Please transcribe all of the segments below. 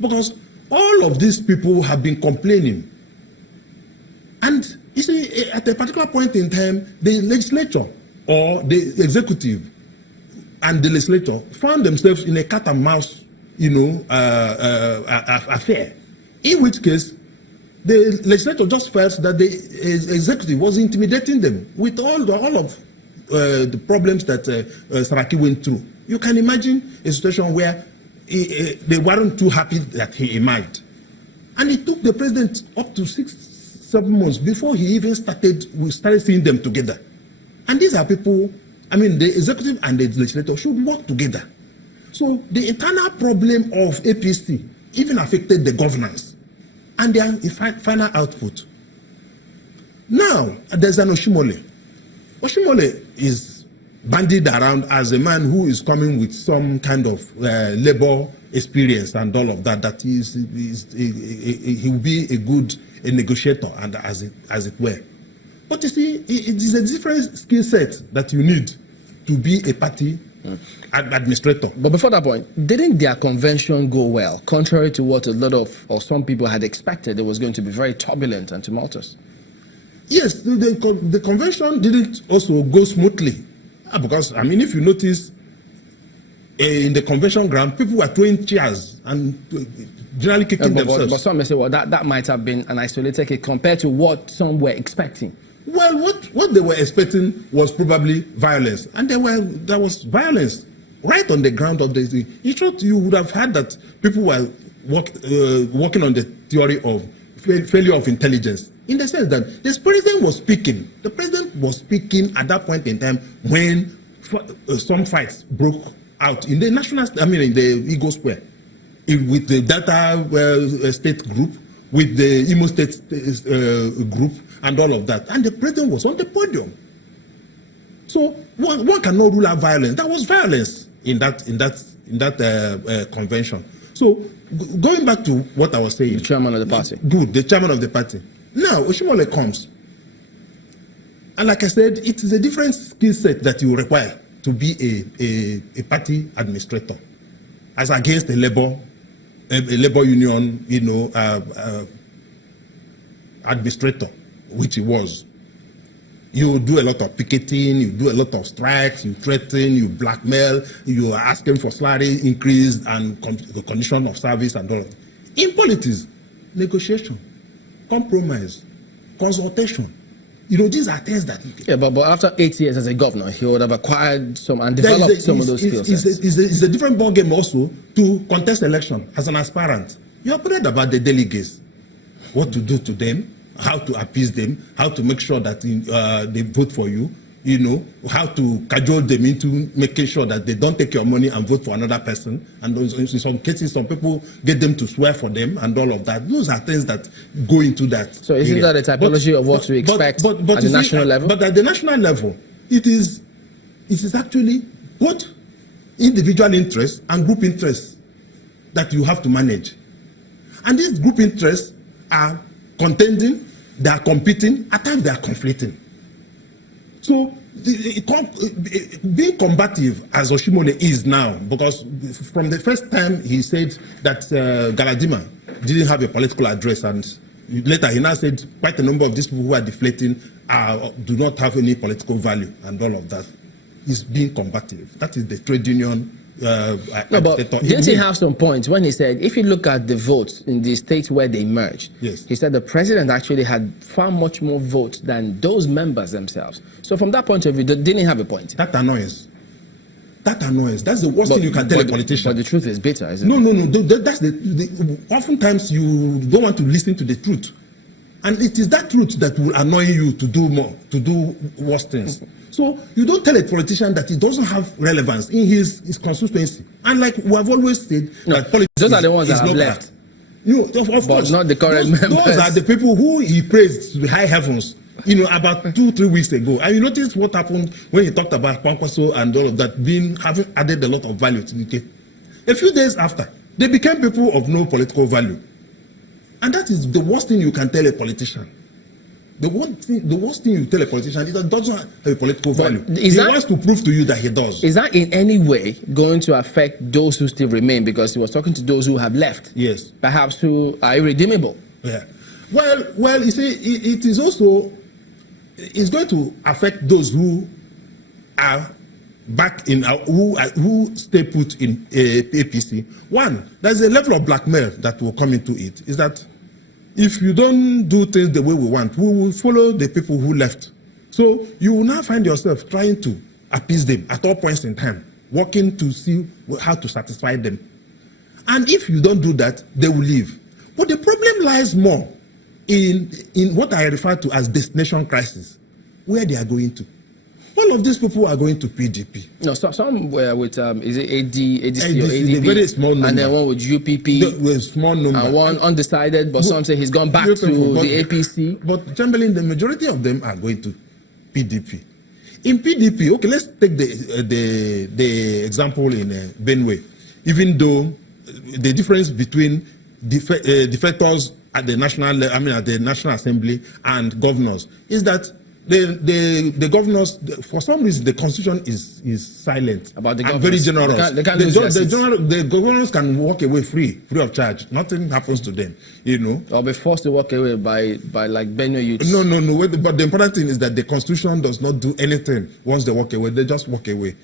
Because all of these people have been complaining. And you see, at a particular point in time, the legislature or the executive and the legislature found themselves in a cat and mouse, affair. In which case, the legislature just felt that the executive was intimidating them with all of the problems that Saraki went through. You can imagine a situation where they weren't too happy that he emerged. And it took the president up to 6-7 months before he even we started seeing them together. And these are people, I mean, the executive and the legislature should work together. So the internal problem of APC even affected the governance and their final output. Now, there's an Oshimole. Oshimole is bandied around as a man who is coming with some kind of labor experience and all of that, that he will be a good negotiator, and as it were. But you see, it is a different skill set that you need to be a party administrator. But before that point, didn't their convention go well, contrary to what a lot of, or some people had expected? It was going to be very turbulent and tumultuous. Yes, the convention didn't also go smoothly. Because, I mean, if you notice, in the convention ground, people were throwing chairs and generally kicking themselves. But some may say, well, that might have been an isolated case compared to what some were expecting. Well, what they were expecting was probably violence. And there was violence right on the ground of the thing. In short, you would have heard that people were working on the theory of failure of intelligence, in the sense that the president was speaking. The president was speaking at that point in time when some fights broke out in the in the Ego Square, with the Delta State group, with the Imo State group, and all of that. And the president was on the podium. So one cannot rule out violence. That was violence in that convention. So going back to what I was saying. The chairman of the party. Good, the chairman of the party. Now, Oshimole comes. And like I said, it is a different skill set that you require to be a party administrator, as against a labor union, administrator, which he was. You do a lot of picketing, you do a lot of strikes, you threaten, you blackmail, you are asking for salary increase and condition of service and all of that. In politics, negotiation, compromise, consultation. These are things that... Yeah, but after 8 years as a governor, he would have acquired some and developed some of those skills. It's a different ballgame also to contest election as an aspirant. You are worried about the delegates, what to do to them, how to appease them, how to make sure that they vote for you, how to cajole them into making sure that they don't take your money and vote for another person. And in some cases, some people get them to swear for them and all of that. Those are things that go into that. So isn't that a typology of what we expect at the national level? But at the national level, it is actually both individual interests and group interests that you have to manage. And these group interests are contending, they are competing, at times they are conflicting. So being combative as Oshimole is now, because from the first time he said that Galadima didn't have a political address, and later he now said quite a number of these people who are deflating do not have any political value and all of that. He's being combative. That is the trade union. No, but didn't he have some points when he said, if you look at the votes in the states where they merged, yes, he said the president actually had far much more votes than those members themselves. So from that point of view, didn't he have a point? That annoys. That's the worst thing you can tell a politician. But the truth is bitter, isn't it? No. That's oftentimes you don't want to listen to the truth. And it is that truth that will annoy you to do more, to do worse things. So you don't tell a politician that it doesn't have relevance in his constituency. And like we have always said, that politics those are the ones that have left. Of course, not the current members. Those are the people who he praised to the high heavens, about 2-3 weeks ago. And you notice what happened when he talked about Kwankwaso and all of that having added a lot of value to the case. A few days after, they became people of no political value. And that is the worst thing you can tell a politician. The worst thing you tell a politician is that it doesn't have a political value. He wants to prove to you that he does. Is that in any way going to affect those who still remain? Because he was talking to those who have left. Yes. Perhaps who are irredeemable. Yeah. Well, you see, it is also, it's going to affect those who are back in, who stay put in APC. One, there's a level of blackmail that will come into it. Is that if you don't do things the way we want, we will follow the people who left. So you will now find yourself trying to appease them at all points in time, working to see how to satisfy them. And if you don't do that, they will leave. But the problem lies more in what I refer to as destination crisis, where they are going to. All of these people are going to PDP. No, some were with, is it ADC or ADP? A very small number. And then one with UPP. The small number. And one undecided, but some say he's gone back to the APC. But Chamberlain, the majority of them are going to PDP. In PDP, okay, let's take the example in Benue. Even though the difference between defectors at the National Assembly and governors is that the governors, for some reason, the constitution is silent about the and very generous. The governors can walk away free of charge. Nothing happens to them, you know. Or be forced to walk away by like Benue youths. No. But the important thing is that the constitution does not do anything once they walk away. They just walk away.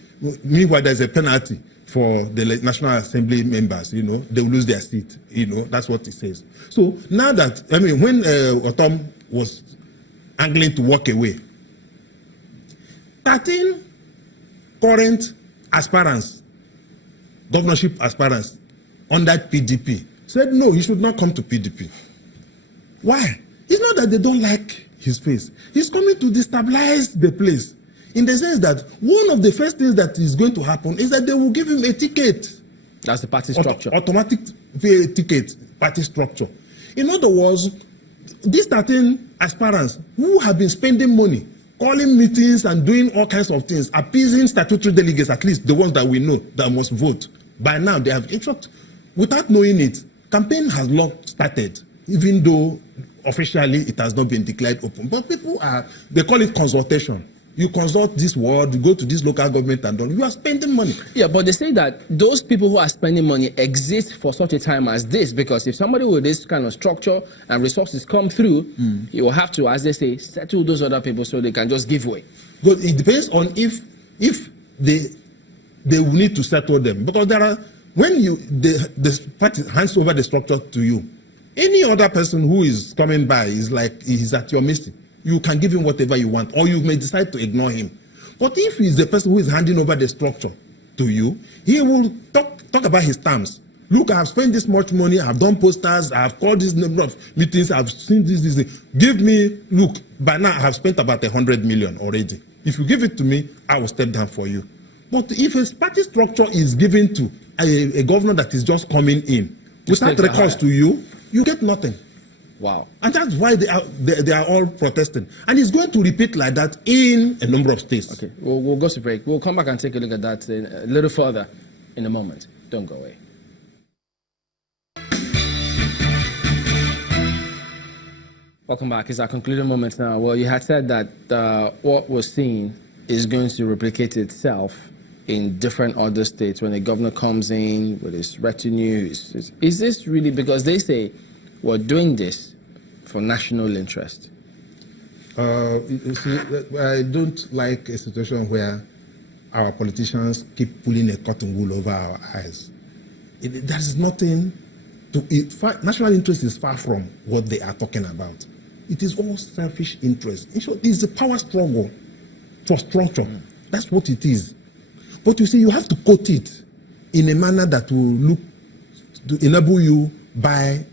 Meanwhile, there's a penalty for the National Assembly members. You know, they will lose their seat. You know, that's what it says. So now that when Otom was angling to walk away, 13 current aspirants, governorship aspirants under PDP said no, he should not come to PDP. Why? It's not that they don't like his face. He's coming to destabilize the place, in the sense that one of the first things that is going to happen is that they will give him a ticket. That's the party structure. Automatic ticket, party structure. In other words, these 13 aspirants who have been spending money, calling meetings and doing all kinds of things, appeasing statutory delegates, at least the ones that we know that must vote. By now, they have, in fact, without knowing it, campaign has not started, even though officially it has not been declared open. But people they call it consultation. You consult this ward, you go to this local government and all. You are spending money. Yeah, but they say that those people who are spending money exist for such a time as this, because if somebody with this kind of structure and resources come through, you will have to, as they say, settle those other people so they can just give way. But it depends on if they will need to settle them. Because there are, when the party hands over the structure to you, any other person who is coming by is like, he's at your mercy. You can give him whatever you want, or you may decide to ignore him. But if he's the person who is handing over the structure to you, he will talk about his terms. Look, I have spent this much money, I have done posters, I have called this number of meetings, I have seen this. Give me, look, by now I have spent about 100 million already. If you give it to me, I will step down for you. But if a party structure is given to a governor that is just coming in, without recourse to you, you get nothing. Wow. And that's why they are all protesting. And it's going to repeat like that in a number of states. Okay, we'll go to break. We'll come back and take a look at that a little further in a moment. Don't go away. Welcome back. It's our concluding moment now. Well, you had said that what we're seeing is going to replicate itself in different other states when a governor comes in with his retinue. Is this really, because they say we're doing this for national interest? You see, I don't like a situation where our politicians keep pulling a cotton wool over our eyes. There is nothing to it. National interest is far from what they are talking about. It is all selfish interest. In short, it's a power struggle for structure. That's what it is. But you see, you have to quote it in a manner that will look to enable you by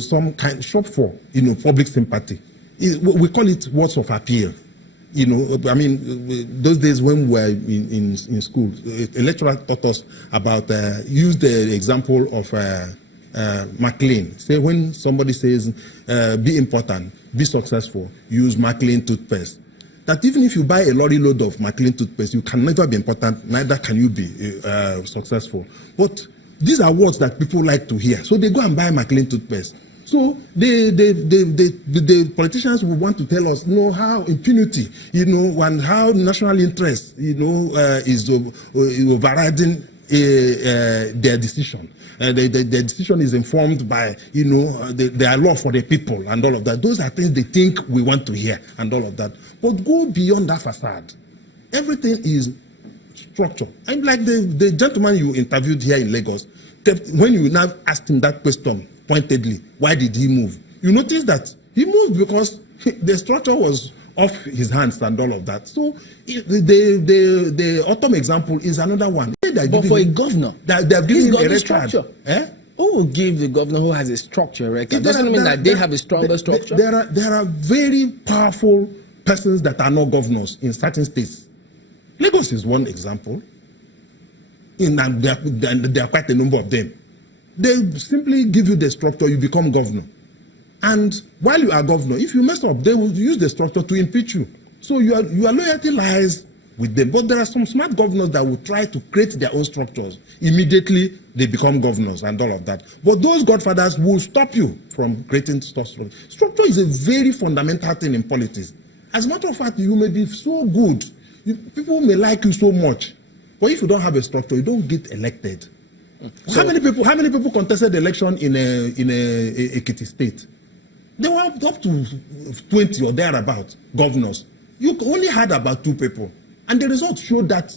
some kind shop for, public sympathy. We call it words of appeal. I mean, those days when we were in school, a lecturer taught us about, use the example of McLean. Say when somebody says, be important, be successful, use McLean toothpaste. That even if you buy a lorry load of McLean toothpaste, you can never be important, neither can you be successful. But these are words that people like to hear. So they go and buy McLean toothpaste. So the politicians will want to tell us, how impunity, and how national interest, is overriding their decision. The decision is informed by, their law for the people and all of that. Those are things they think we want to hear and all of that. But go beyond that facade. Everything is structure. I'm like the gentleman you interviewed here in Lagos. When you now asked him that question pointedly, why did he move? You notice that he moved because the structure was off his hands and all of that. So the autumn example is another one. But for a governor, they have given him a red structure. Eh? Who will give the governor who has a structure a red card? Doesn't mean that they have a stronger structure. There are very powerful persons that are not governors in certain states. Lagos is one example. And there are quite a number of them. They simply give you the structure, you become governor. And while you are governor, if you mess up, they will use the structure to impeach you. So your loyalty lies with them. But there are some smart governors that will try to create their own structures. Immediately, they become governors and all of that. But those godfathers will stop you from creating structure. Structure is a very fundamental thing in politics. As a matter of fact, you may be so good. People may like you so much. But if you don't have a structure, you don't get elected. So, how many people contested the election in a Ekeh state? There were up to 20 or thereabout governors. You only had about 2 people. And the results showed that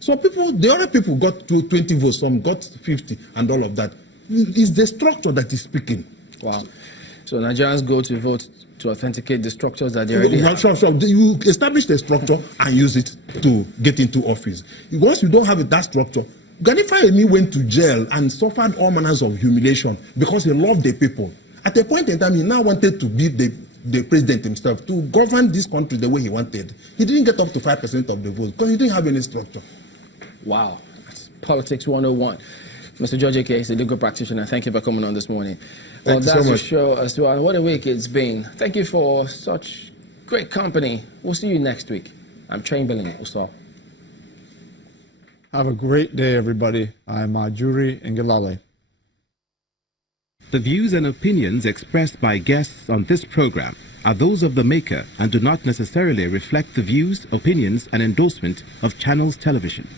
the other people got to 20 votes, some got 50 and all of that. It's the structure that is speaking. Wow. So Nigerians go to vote to authenticate the structures that they already have. Sure. You establish the structure and use it to get into office. Once you don't have that structure, Gani Fayemi went to jail and suffered all manners of humiliation because he loved the people. At a point in time, he now wanted to be the president himself, to govern this country the way he wanted. He didn't get up to 5% of the vote because he didn't have any structure. Wow. That's Politics 101. Mr. George Ekeh is a legal practitioner. Thank you for coming on this morning. Well, that's to show us what a week it's been. Thank you for such great company. We'll see you next week. I'm Chamberlain Uso. Have a great day, everybody. I'm Juri Ngelale. The views and opinions expressed by guests on this program are those of the maker and do not necessarily reflect the views, opinions, and endorsement of Channels Television.